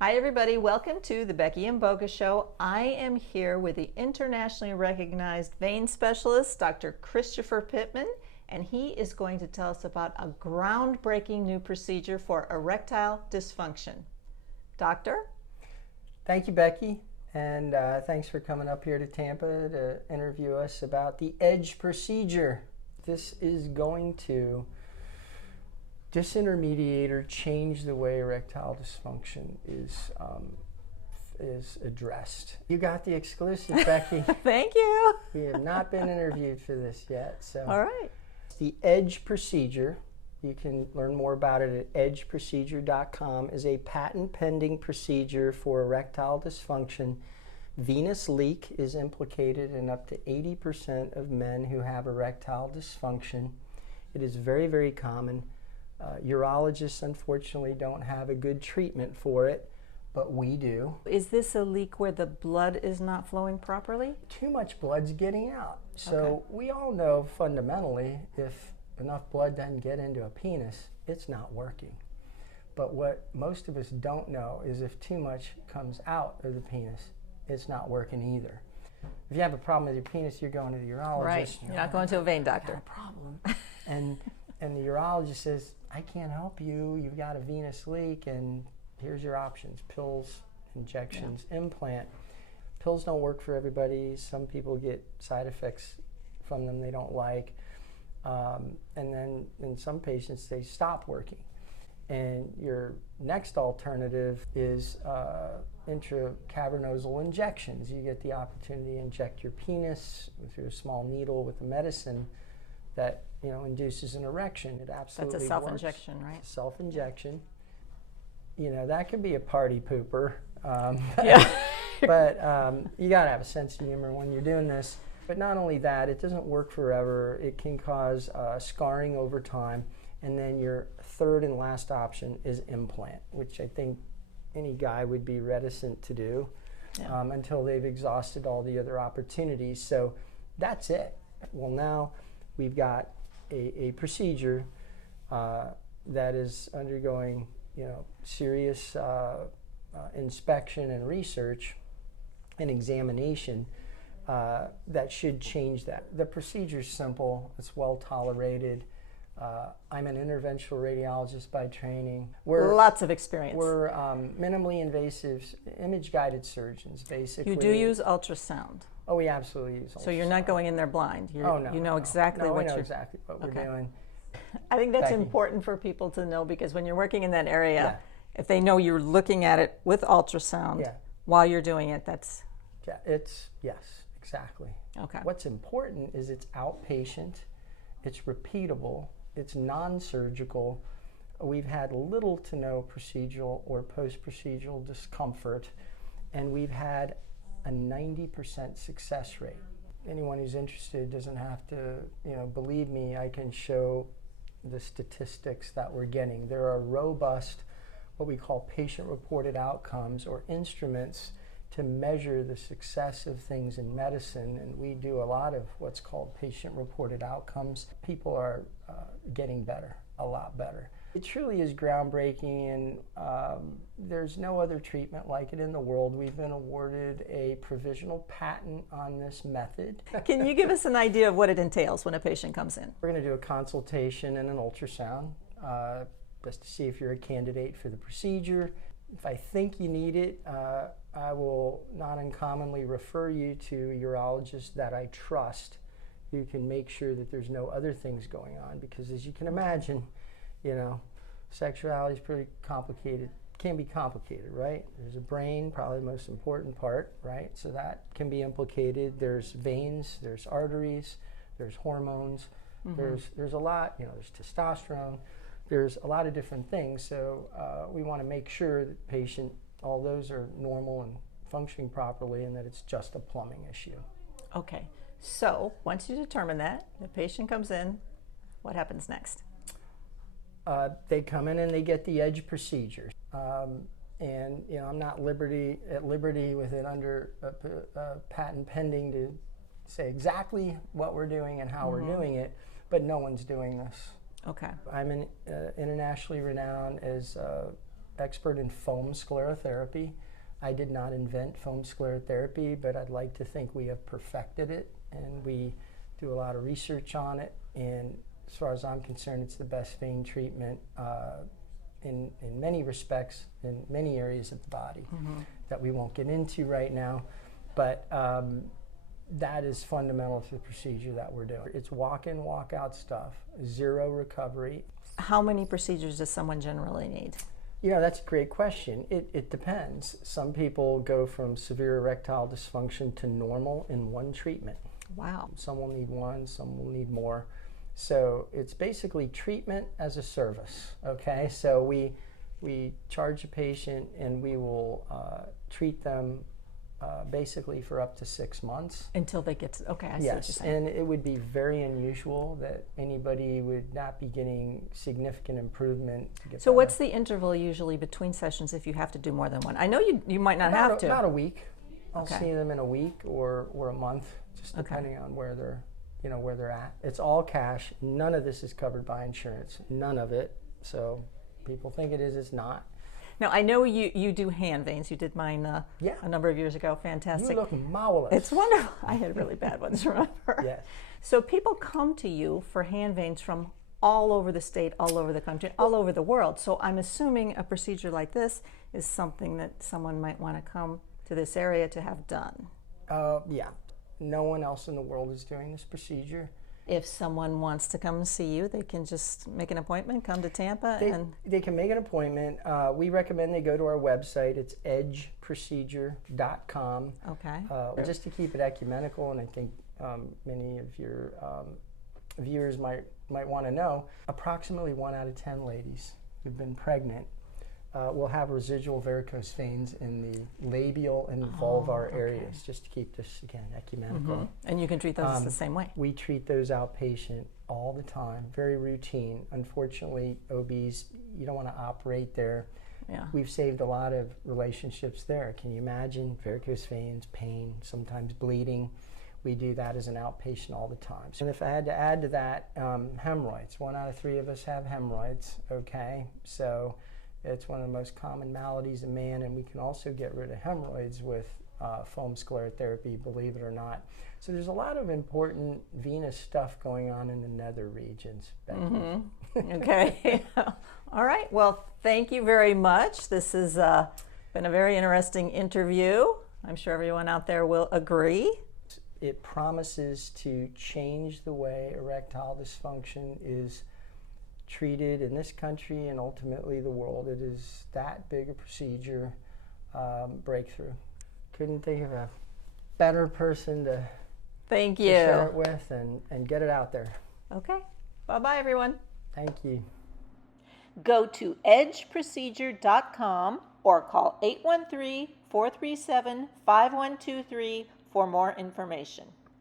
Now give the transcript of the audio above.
Hi everybody, welcome to the Becky and Boga Show. I am here with the internationally recognized vein specialist, Dr. Christopher Pittman, and he is going to tell us about a groundbreaking new procedure for erectile dysfunction. Doctor? Thank you, Becky, and thanks for coming up here to Tampa to interview us about the EDGEProcedure. This is going to disintermediate or change the way erectile dysfunction is addressed. You got the exclusive, Becky. Thank you. We have not been interviewed for this yet. So all right. The EDGEProcedure, you can learn more about it at EDGEProcedure.com, is a patent pending procedure for erectile dysfunction. Venous leak is implicated in up to 80% of men who have erectile dysfunction. It is very, very common. Urologists, unfortunately, don't have a good treatment for it, but we do. Is this a leak where the blood is not flowing properly? Too much blood's getting out. So Okay. we all know fundamentally if enough blood doesn't get into a penis, it's not working. But what most of us don't know is if too much comes out of the penis, it's not working either. If you have a problem with your penis, you're going to the urologist. Right. You're not going to a vein Got doctor. a problem. And the urologist says, I can't help you. You've got a venous leak, and here's your options: pills, injections, implant. Pills don't work for everybody. Some people get side effects from them they don't like. And then in some patients, they stop working. And your next alternative is intracavernosal injections. You get the opportunity to inject your penis through a small needle with a medicine that induces an erection. It absolutely That's a works. self-injection, right? Self-injection. That could be a party pooper. Yeah. But you got to have a sense of humor when you're doing this. But not only that, it doesn't work forever. It can cause scarring over time. And then your third and last option is implant, which I think any guy would be reticent to do until they've exhausted all the other opportunities. So that's it. Well, now we've got a procedure that is undergoing serious inspection and research and examination that should change that. The procedure is simple. It's well tolerated. I'm an interventional radiologist by training. Lots of experience. We're minimally invasive, image-guided surgeons, basically. You do use ultrasound. Oh, we absolutely use ultrasound. So you're not going in there blind. Oh, no. You know exactly what we know you're... exactly what we're doing. I think that's Becky. important for people to know, because when you're working in that area, if they know you're looking at it with ultrasound while you're doing it, that's... Yes, exactly. Okay. What's important is it's outpatient, it's repeatable, it's non-surgical. We've had little to no procedural or post-procedural discomfort, and we've had a 90% success rate. Anyone who's interested doesn't have to, believe me. I can show the statistics that we're getting. There are robust, what we call patient-reported outcomes, or instruments to measure the success of things in medicine, and we do a lot of what's called patient-reported outcomes. People are getting better, a lot better. It truly is groundbreaking, and there's no other treatment like it in the world. We've been awarded a provisional patent on this method. Can you give us an idea of what it entails when a patient comes in? We're going to do a consultation and an ultrasound just to see if you're a candidate for the procedure. If I think you need it, I will not uncommonly refer you to a urologist that I trust, who can make sure that there's no other things going on, because as you can imagine, sexuality is pretty complicated, can be complicated, right? There's a brain, probably the most important part, right? So that can be implicated. There's veins, there's arteries, there's hormones, there's a lot, there's testosterone, there's a lot of different things. So we want to make sure that the patient, all those are normal and functioning properly, and that it's just a plumbing issue. Okay, so once you determine that, the patient comes in, what happens next? They come in and they get the EDGEProcedure. And I'm not at liberty with it under patent pending to say exactly what we're doing and how we're doing it, but no one's doing this. Okay. I'm internationally renowned as expert in foam sclerotherapy. I did not invent foam sclerotherapy, but I'd like to think we have perfected it, and we do a lot of research on it. And as far as I'm concerned, it's the best vein treatment in many respects, in many areas of the body that we won't get into right now. But that is fundamental to the procedure that we're doing. It's walk-in, walk-out stuff, zero recovery. How many procedures does someone generally need? You know, that's a great question. It depends. Some people go from severe erectile dysfunction to normal in one treatment. Wow. Some will need one, some will need more. So it's basically treatment as a service, okay? So we charge a patient and we will treat them basically for up to 6 months. Until they get to, okay, I see what you're Yes, saying. and it would be very unusual that anybody would not be getting significant improvement to get So better. what's the interval usually between sessions if you have to do more than one? I know you might not have to. About a week. I'll Okay. see them in a week or a month, just depending on where they're at. It's all cash. None of this is covered by insurance. None of it. So people think it is, it's not. Now, I know you do hand veins. You did mine a number of years ago. Fantastic. You look marvelous. It's wonderful. I had really bad ones, remember? Yes. So people come to you for hand veins from all over the state, all over the country, all over the world. So I'm assuming a procedure like this is something that someone might want to come to this area to have done. Yeah. No one else in the world is doing this procedure. If someone wants to come see you, they can just make an appointment, come to Tampa, They can make an appointment. We recommend they go to our website. It's EDGEProcedure.com. Okay. Just to keep it ecumenical, and I think many of your viewers might want to know, approximately 1 out of 10 ladies who've been pregnant will have residual varicose veins in the labial and vulvar areas, just to keep this, again, ecumenical. And you can treat those the same way. We treat those outpatient all the time, very routine. Unfortunately, OBs, you don't want to operate there. Yeah. We've saved a lot of relationships there. Can you imagine? Varicose veins, pain, sometimes bleeding. We do that as an outpatient all the time. And if I had to add to that, hemorrhoids. 1 out of 3 of us have hemorrhoids, okay? So it's one of the most common maladies in man, and we can also get rid of hemorrhoids with foam sclerotherapy, believe it or not. So there's a lot of important venous stuff going on in the nether regions, Becky. Okay. All right. Well, thank you very much. This has been a very interesting interview. I'm sure everyone out there will agree. It promises to change the way erectile dysfunction is treated in this country and ultimately the world. It is that big a procedure, breakthrough. Couldn't think of a better person to Thank you. share it with and get it out there. Okay. Bye-bye, everyone. Thank you. Go to EDGEProcedure.com or call 813-437-5123 for more information.